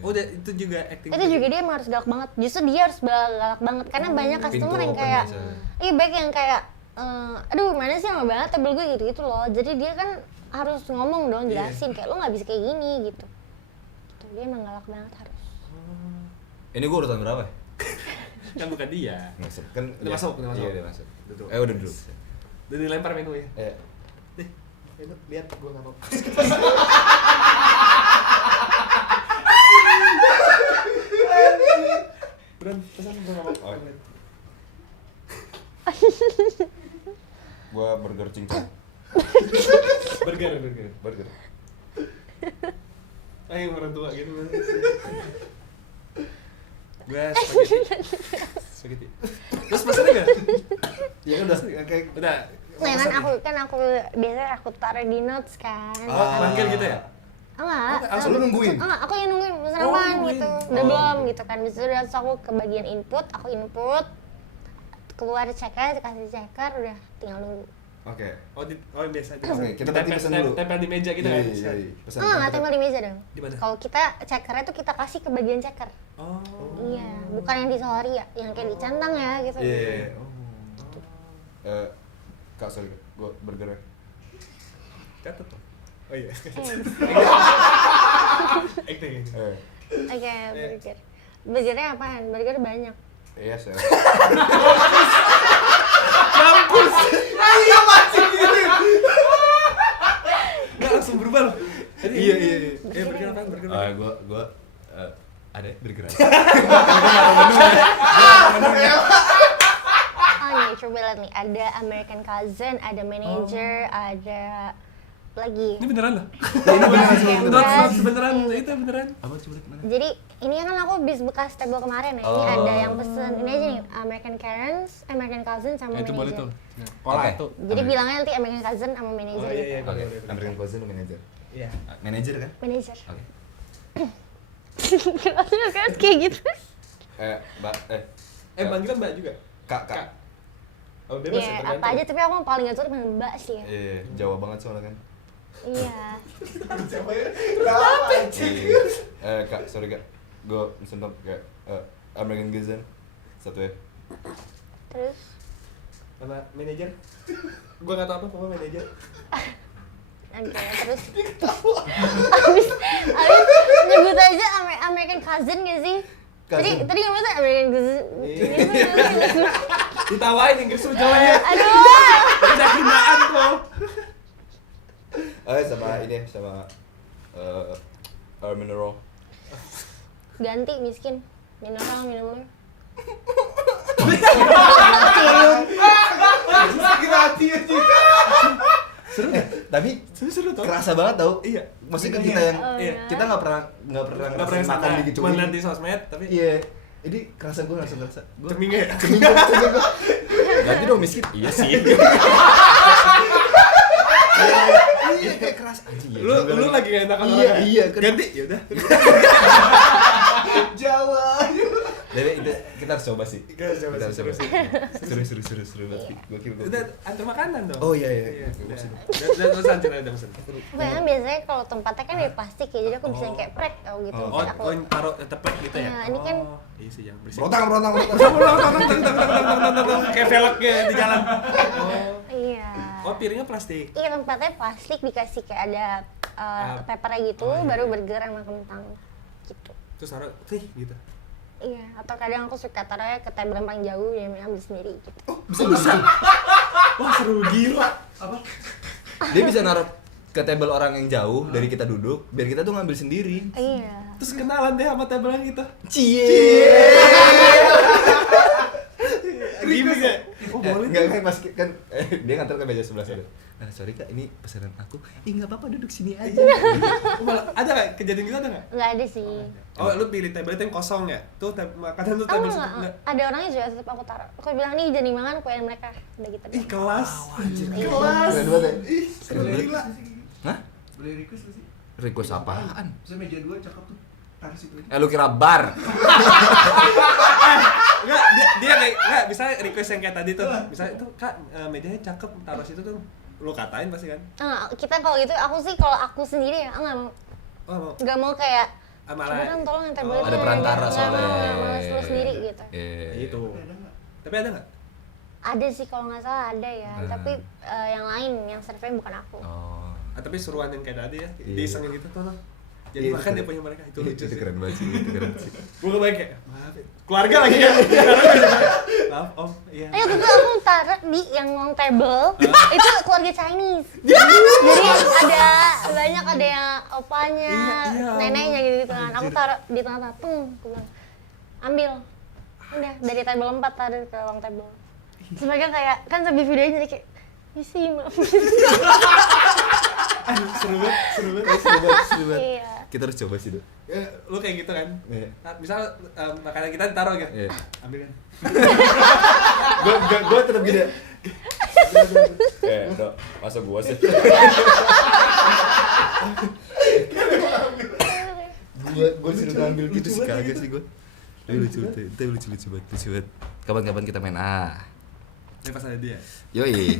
Oh, itu juga acting. itu juga dia emang harus galak banget. Justru dia harus galak banget karena banyak customer pintu yang open kayak biasa. iya baik yang kayak aduh mana sih lama banget tabel gue gitu loh. Jadi dia kan harus ngomong dong, Iya. jelasin kayak lo nggak bisa kayak gini gitu. Dia emang galak banget harus. Ini gue urutan berapa? Kan bukan dia. Masuk. Kan Udah masuk. Iya, udah masuk. Duduk. Udah duduk. Udah dilempar menu ya. Eh, Itu lihat gua enggak mau. Beran, pesan gua enggak mau. gua burger cincang. Burger. Burger. Ayo orang tua gitu. Gua spaghetti. Terus pesannya enggak? Iya kan udah kayak Udah. Nah pesan kan ya? aku biasanya aku taruh di notes kan. Oh, manggil gitu ya? Enggak. langsung lu nungguin? Enggak, aku yang nungguin pesan Oh, apaan nungguin. gitu. Udah Oh. belum gitu kan. Bisa udah terus aku ke bagian input, aku input. Keluar checker, kasih checker, udah tinggal nunggu. Oke. Oh, biasa aja. Oke, kita berarti pesan dulu. Tempel di meja gitu Iya, kan. iya, iya. Pesan. Enggak tempel di meja dong. Di mana? Kalau kita checkernya tuh kita kasih ke bagian checker. Oh. Iya, bukan yang di sorry ya, yang kayak dicentang ya gitu. Iya. Kak, sorry, gua burgernya. Catat tuh. Oh iya. Eh. Acting. Oke, burger. Burgernya apaan? Burger banyak. Iya, saya. Mampus. Ayo masih gini. Enggak langsung berubah loh. Jadi, Iya. burger apaan? Burger. Gua ada burger aja. coba lihat nih, ada American Cousin, ada Manager, ada apa lagi. Ini beneran loh. Ini beneran semua beneran. Not beneran, itu beneran. Apa coba lihat mana? Jadi ini kan aku bis bekas table kemarin ya. Ini Oh. ada yang pesen. Ini aja nih American Parents, American Cousin sama Itu boleh Manager. tuh. Pola Oke. itu. Jadi bilangnya nanti American Cousin sama Manager Oh, iya, gitu. iya. Oke, boleh. American Cousin lu manajer. Iya. Manajer kan? Manager. Oke. Kenapa kan kayak gitu? Mbak, Panggilan Mbak juga. Kak. Oh, bebas Iya, ya, apa aja tapi aku paling gak suka dengan Mbak sih ya. Iya, Jawa banget soalnya kan. Iya. Kak, sorry Kak. Gue sentuh kayak American Cousin satu ya. Terus sama manajer. Gua enggak tahu apa pokoknya manajer. oke, terus abis nyebut aja American Cousin gak sih? Cousin. Tadi nggak maksudnya American Cousin. Ditawain Inggris lu jelek. Aduh. Ada hinaan kok. Sama ini sama mineral. Ganti miskin. Mineral minum lu. Sakit hati aja. Seru tapi Seru tau. kerasa banget tau. Iya. Maksudnya Iya. kita yang Iya. kita nggak pernah Enggak pernah ngerasain makan makan di cuma cumi. lihat di sosmed tapi Iya. Jadi kerasa gue langsung ngerasa. ceming ya. Ceming. Ganti dong miskin. Iya sih. Iya kayak keras anjing ya. Lu lagi gak enak sama Iya, orang. iya, kan. Ganti ya udah. Jawa. Jadi itu kita harus coba sih. Kita harus coba sih, seru sih. Seru banget. Gokil. Udah antar makanan dong. Oh iya. Udah terus antar udah pesen. Bayangin biasanya kalau tempatnya kan dari plastik ya, jadi aku bisa yang kayak prek tau gitu. Oh, Terus aku taruh tepek gitu ya. Nah, ini kan Iya sih jangan berisik. Berontang. Kayak velgnya di jalan. Oh. iya. Oh, piringnya plastik. Iya tempatnya plastik dikasih kayak ada papernya gitu, baru burger sama kentang gitu. Terus taruh gitu. Iya, atau kadang aku suka taruhnya ke table yang paling jauh ya ambil sendiri gitu. Bisa. Wah, seru gila. Apa? Dia bisa naruh ke table orang yang jauh dari kita duduk, biar kita tuh ngambil sendiri. Iya. Terus kenalan deh sama table yang itu. Cie. Gimik ya? Oh, boleh. Enggak pas kan dia ngantar ke meja sebelah sana. Sorry Kak, ini pesanan aku. Enggak apa-apa duduk sini aja. Oh, malah ada nggak kejadian gitu ada nggak? Nggak ada sih. Oh, lu pilih table itu yang kosong ya? Tuh makanan tuh Oh table enggak, situ enggak. ada orangnya juga tetap aku taruh. Aku bilang nih jadi makan kue mereka udah gitu. Ih, kelas. Iya. Kelas. Keren banget ya? Ih, Keren banget. gila. Hah? Boleh request gak sih? Request apaan? Saya meja 2 cakep tuh. Taruh situ aja. Lu kira bar? Enggak, dia kayak enggak bisa request yang kayak tadi tuh. Misalnya itu, Kak, mejanya cakep, taruh situ tuh. Lu katain pasti kan? Kita kalau gitu aku sih kalau aku sendiri ya nggak mau. Oh, mau. Nggak mau kayak Malah- coba dong tolong yang table Oh, Ada perantara nggak soalnya. mau, nggak mau lu sendiri gitu. Itu. Ada nggak? Tapi ada nggak? Ada sih kalau nggak salah ada ya, Nah. tapi yang lain yang serve bukan aku. Oh. Tapi suruhan yang kayak tadi ya, Iya. diisengin gitu tuh. Jadi Iya, makan itu dia punya mereka, itu lucu Itu sih. keren banget sih, itu keren sih. Gue kebayang kayak, maaf ya. Keluarga lagi ya. Maaf om, iya. Ayo tentu aku taruh di yang long table itu keluarga Chinese. Jadi ada banyak ada yang opanya, Iya. neneknya gitu kan. Aku taruh di tengah-tengah, aku bilang ambil. Udah dari table 4 taruh ke long table. Terus mereka kayak kan sambil videonya jadi kayak misi maaf. Seru banget, seru banget. Seru banget. Iya. Kita harus coba sih, Dok. Ya, lu kayak gitu kan? Iya. Nah, misal makanan kita ditaruh gitu, Iya. ambil kan? Gua tetap gini. Dok, masa gua sih? Gua disuruh ngambil gitu sih kagak sih gua. Tapi lucu banget. Kapan-kapan kita main Ini pas ada dia. Yoi.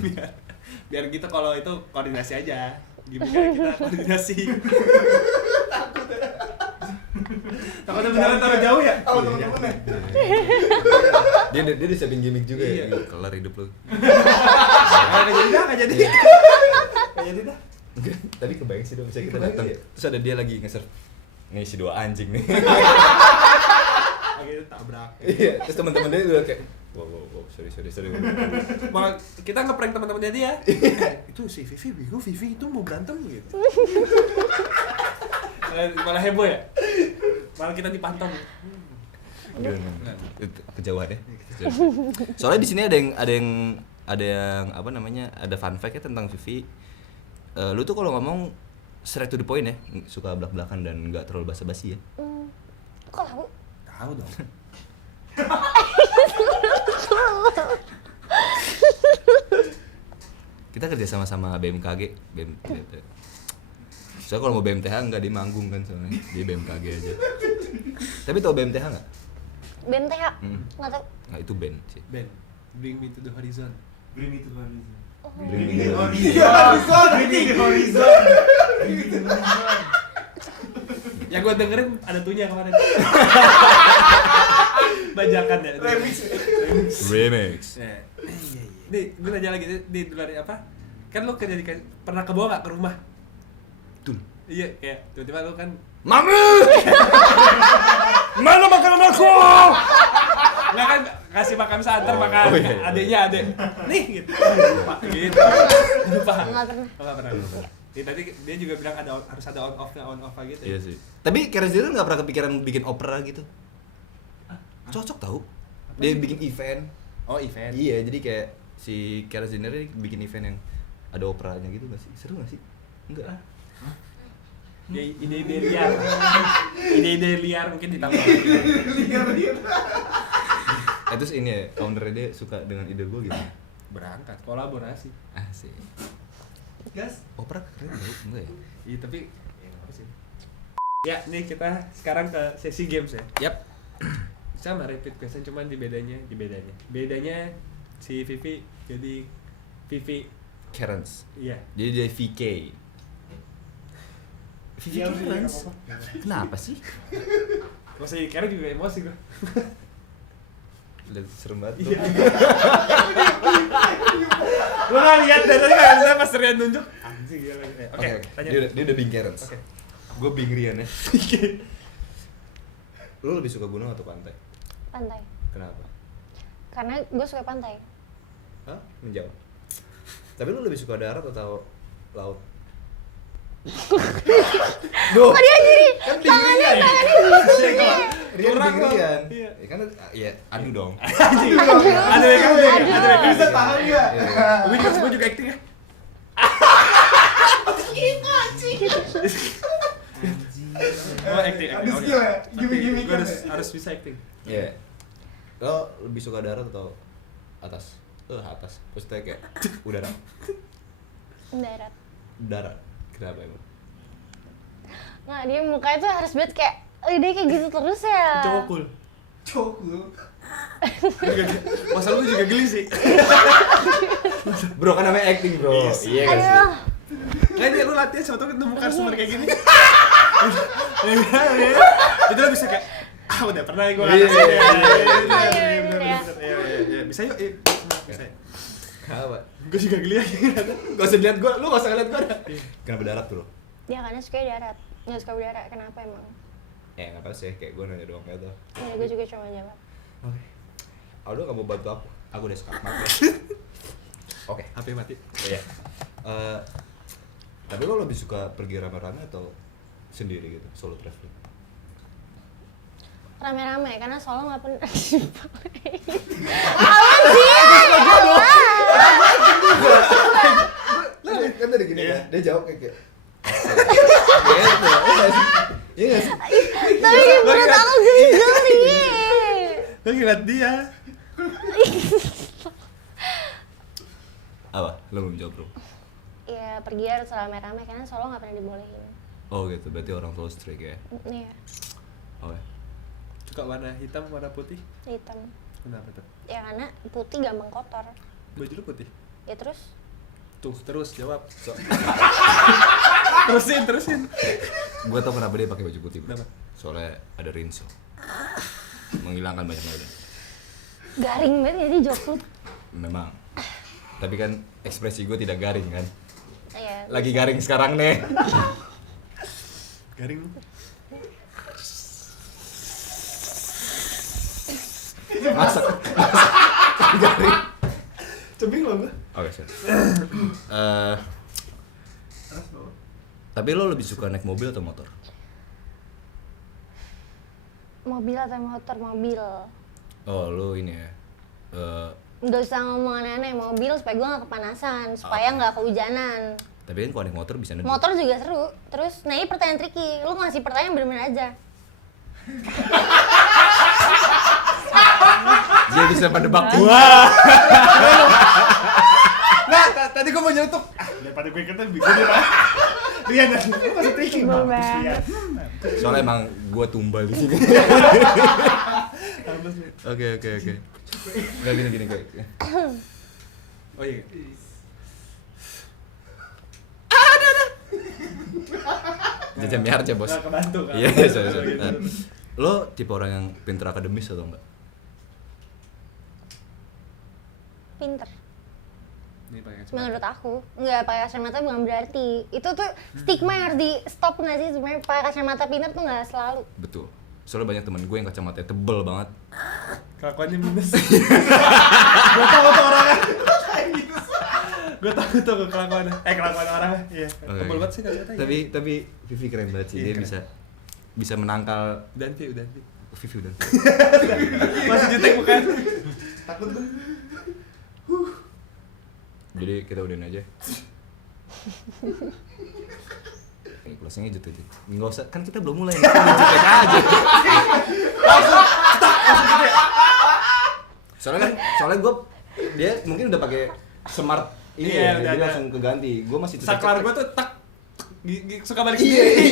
Biar gitu kalau itu koordinasi aja. Gimana kita koordinasi? Takutnya beneran taruh jauh ya? Oh, teman-teman ya. Dia udah siapin gimmick juga ya. Iya. Kelar hidup lu. Nggak jadi. Nggak jadi dah. Tadi kebayang sih dong, misalnya kita Kebayang, datang. iya. Terus ada dia lagi nge-serve. Nih si dua anjing nih. Akhirnya tabrak. Iya, terus teman-teman dia udah kayak wow, sorry. Malah kita ngeprank teman-temannya dia. Itu si Vivi bego, Vivi itu mau berantem gitu. Malah heboh ya? Malah kita dipantau. Gimana? Kejauhan ya. Soalnya di sini ada yang apa namanya? Ada fun fact ya tentang Vivi. Lu tuh kalau ngomong straight to the point ya, suka belak-belakan dan nggak terlalu basa-basi ya. Kok tahu? Tahu dong. Kita kerja sama BMKG, soalnya kalau mau BMTH nggak di manggung kan soalnya, dia BMKG aja. Tapi tau BMTH nggak? BMTH? Nggak tahu. Nggak, itu band sih. Ben, bring me to the horizon. Bring me to horizon. Bring me the horizon. Bring me to horizon. Bring me to horizon. Yang gue dengerin ada tuhnya kemarin. Bajakan ya. Remix. Nah, iya. Nih, gue nanya lagi di luar apa? Kan lo kerja pernah ke bawah nggak ke rumah? Tuh. Iya, kayak tiba-tiba lo kan Mami! Mana makanan aku? nggak kan kasih makan santer makan Oh, iya. adeknya adek nih gitu lupa gitu lupa Nggak pernah. nggak pernah ya, tadi dia juga bilang harus ada on off gitu Iya sih. Tapi Keras Zero nggak pernah kepikiran bikin opera gitu? Cocok tau? Dia bikin event. oh event Iya, jadi kayak si Keras Zero bikin event yang ada operanya gitu nggak sih? Seru nggak sih? Enggak. dia ide-ide liar mungkin ditambah Terus ini ya, foundernya dia suka dengan ide gue gitu. berangkat kolaborasi Asik. Gas. Opera keren tau? Enggak ya? iya tapi ya nggak apa sih ya nih kita sekarang ke sesi games ya Yap. sama repeat question cuman bedanya si Vivi jadi Vivi Karens. iya Jadi dia VK. Vivi Iya, Karens? Kenapa sih? masih karena juga emosi gue Udah serem banget. iya lo nggak lihat dari tadi kan saya pas Rian nunjuk anjing gila oke tanya Dia udah Bing Karens. Oke. Gue Bing Rian ya. Lu lebih suka gunung atau pantai? Pantai. Kenapa? Karena gue suka pantai. Hah? Menjawab. Tapi lu lebih suka darat atau laut? Duh. Kok dia jadi Kan tangannya Rian. gitu sih? Rian Kurang Bing dong. Rian. Iya. Ya kan ya adu dong. ada yang Bisa tahan nggak? gue juga acting ya oh acting Ada skill ya? Gimik-gimik gue kan harus bisa acting Iya. Lo lebih suka darat atau atas? Atas. Maksudnya kayak udara. Darat. Darat. Kenapa emang? Nggak, dia mukanya tuh harus banget kayak dia kayak gitu terus ya. cowok cool Cok lu. masa lu juga geli sih Bro kan namanya acting bro. Iya kan sih. Aduh. kayaknya lu latihan suatu ketemu customer kayak gini itu lo bisa kayak udah pernah gue Iya, bisa yuk bisa Kenapa? gue juga geli aja Gak usah lihat gua, lu gak usah lihat gua dah. Kenapa darat bro? Dia karena suka darat. Nggak suka udara. Kenapa emang? Ya nggak apa sih, kayak gua nanya doang kayak tuh. Ya gue juga cuma jawab. Oke. Aldo nggak mau bantu aku udah suka mati. Oke. HP mati Iya. Tapi lo lebih suka pergi rame-rame atau sendiri gitu, solo traveling? Rame-rame karena solo nggak pernah. Lah kan dari gini Iya. ya, dia jawab kayak Iya nggak sih? Tapi menurut aku geli-geli. gue ngeliat dia Apa? Lo belum jawab bro? Ya pergi harus rame-rame karena solo nggak pernah dibolehin. Oh gitu, berarti orang tua strict ya? Iya, Oke. suka warna hitam warna putih hitam. kenapa tuh Ya karena putih gampang kotor. baju lu putih Ya terus tuh terus jawab terusin Gua tau kenapa dia pakai baju putih bro. Kenapa? Soalnya ada rinso. Menghilangkan banyak noda. garing banget jadi jokes lu. Memang. Tapi kan ekspresi gue tidak garing kan. Iya. Lagi garing sekarang nih. garing lu Masak garing. cebing lo gue Oke, sorry. Terus bawah. Tapi lo lebih suka naik mobil atau motor? mobil atau motor? Mobil. Oh lu ini ya. Nggak usah ngomong aneh-aneh, mobil supaya gue nggak kepanasan, supaya nggak kehujanan. Tapi kan kalau naik motor bisa neduh. Motor juga seru. Terus, nah ini pertanyaan tricky, lu ngasih pertanyaan bener-bener aja. Dia bisa pendebak. Wah. Nah, tadi gue mau nyelutuk. Daripada gue kata bikin dia Pak. Rian, lu masih tricky Sebel Bang. banget. Soalnya emang gua tumbal di sini. Oke. Enggak gini kayak. Oh iya. Jajam harja, Bos. Nggak kebantu kan? Iya, sorry. Nah, lo tipe orang yang pintar akademis atau enggak? Pinter. Ini pakai kacamata. Menurut aku, nggak pakai kacamata bukan berarti. Itu tuh stigma yang harus di stop nggak sih? Sebenarnya pakai kacamata pinter tuh nggak selalu. Betul. Soalnya banyak temen gue yang kacamatanya tebel banget. Kelakuannya minus. Gue tahu tuh orangnya. Gue tahu tuh kelakuannya. Kelakuan orangnya. Iya. Oke. Tebel banget sih kacamata. Tapi Vivi keren banget sih. Iya, Dia keren. bisa menangkal Udah sih. Vivi udah. Masih jutek bukan? Takut gue. Jadi kita udahin aja. Closingnya gitu aja. Nggak usah, kan kita belum mulai. Kita udah jutek aja. Soalnya gue dia mungkin udah pakai smart ini Iya, ya, udah dia ada. langsung keganti. Gue masih Saklar gue tuh tak suka balik Iya. sendiri.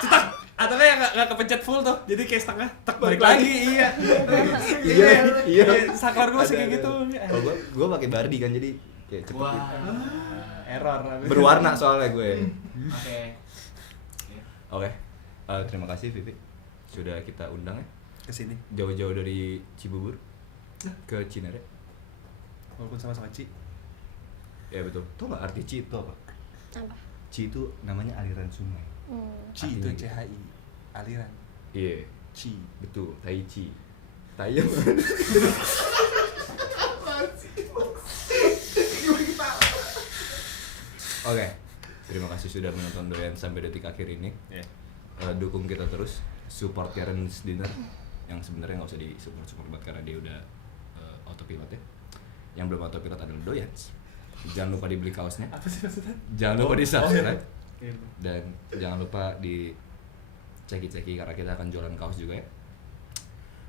Cetak. Atau kayak nggak kepencet full tuh, jadi kayak setengah tak balik lagi. Iya. Saklar gue masih kayak gitu. Kalau gue pakai Bardi kan, jadi kayak cepet Wah. gitu. Error. Berwarna soalnya gue. Oke. Oke. Terima kasih Vivi sudah kita undang ya Kesini. jauh-jauh dari Cibubur ke Cinere. Walaupun sama-sama Ci. Ya betul. Tau nggak arti Ci itu apa? Apa? Ci itu namanya aliran sungai. Ci itu Artinya CHI. Aliran. Iya. Ci. Betul. Tai Chi. Tai apa? Oke. Terima kasih sudah menonton Doyan sampai detik akhir ini. Iya. Dukung kita terus, support Karen's Dinner yang sebenarnya nggak usah di support banget karena dia udah autopilot ya. Yang belum autopilot adalah Doyans. Jangan lupa dibeli kaosnya. Apa sih maksudnya? Jangan lupa di subscribe Iya. dan jangan lupa di ceki karena kita akan jualan kaos juga ya.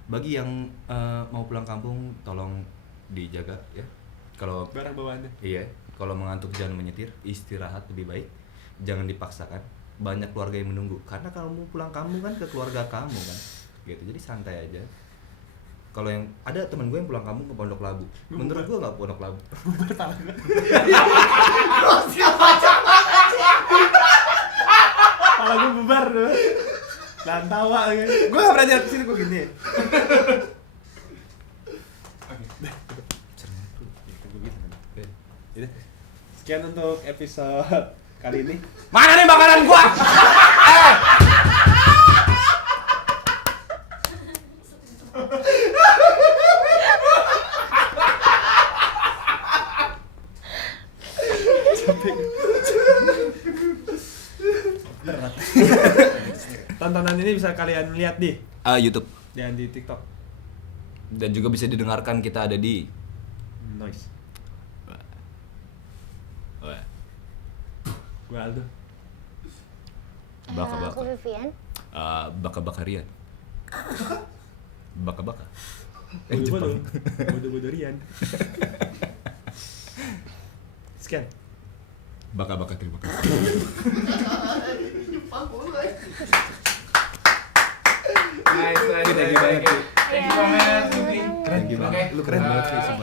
Bagi yang mau pulang kampung tolong dijaga ya. Kalau Barang bawaannya. iya, kalau mengantuk jangan menyetir, istirahat lebih baik. Jangan dipaksakan. Banyak keluarga yang menunggu. Karena kalau mau pulang kampung kan ke keluarga kamu kan. Gitu. Jadi santai aja. Kalau yang ada teman gue yang pulang kampung ke Pondok Labu. Menurut gue enggak Pondok Labu. Kepala gue bubar tuh. Dan tawa lagi. Gue gak pernah jalan kesini, gue gini. Oke. Sekian untuk episode kali ini. Mana nih makanan gua? Tontonan ini bisa kalian lihat di YouTube. dan di TikTok. Dan juga bisa didengarkan, kita ada di Noise. Gue Aldo. Baka-baka. Aku Vivian. Baka-baka Rian. Baka-baka. Bodoh-bodoh. Bodoh-bodoh Rian. Sekian. Baka-baka, terima kasih. Nice. Thank you banget. Iya, Vivi. sama-sama. Keren banget. Lu keren banget sih.